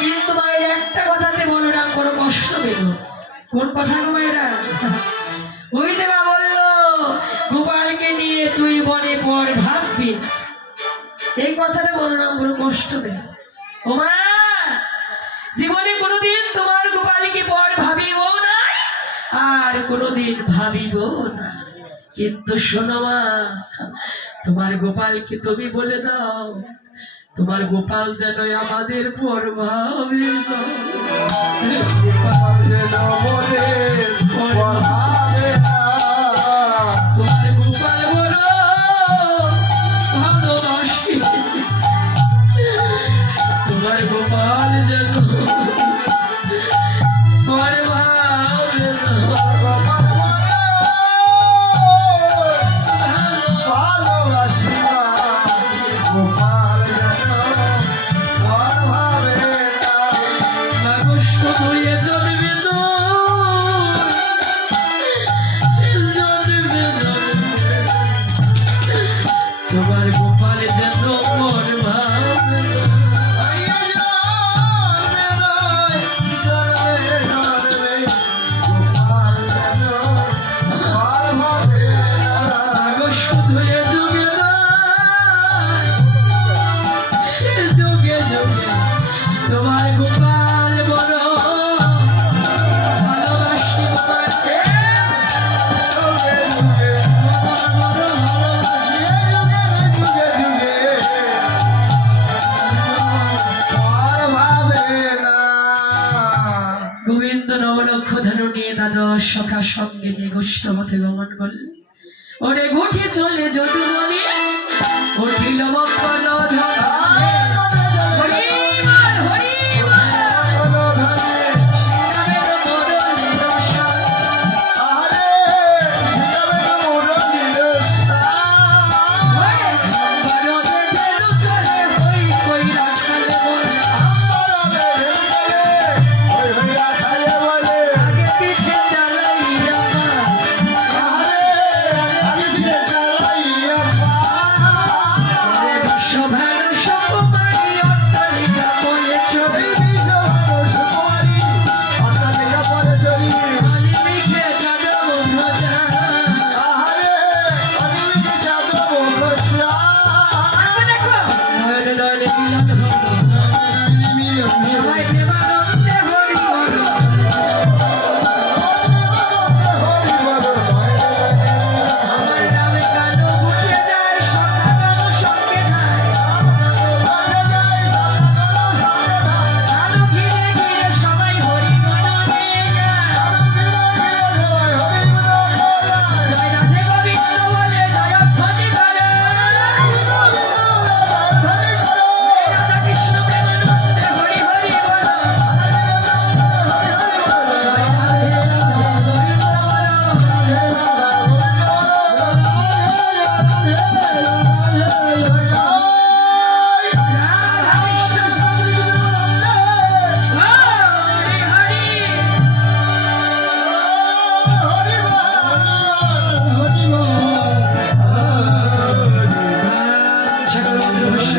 কিন্তু মায়ের একটা কথাতে বলো না কোনো কষ্ট পেল। কোন কথা গো মায়েরা? ওই যে মা বললো গোপালকে নিয়ে তুই বনে পর ভাববি, এই কথাটা বলো না কোনো কষ্ট পেল। ও মা, জীবনে কোনোদিন তোমার গোপালকে পর ভাবিব না আর কোনোদিন ভাবিব না, কিন্তু শোনো মা, তোমার গোপালকে তুমি বলে দাও তোমার গোপাল যেন আমাদের পর ভাবে না। তোমার গোপাল বড় ভালোবাসি, তোমার গোপাল যেন পর ভাবে না। তোমার গোপাল যেন মন ভাবে। যুগে যুগে তোমার গোপাল বড় ভালোবাসি। গোবিন্দ নবলক্ষ ধনু নিয়ে দ্বাদশ সখা সঙ্গে নিয়ে গোষ্ঠপথে গমন করলেন। ওরে গুঠি চলে যদুমণি উঠিল মঙ্গল ধ্বনি।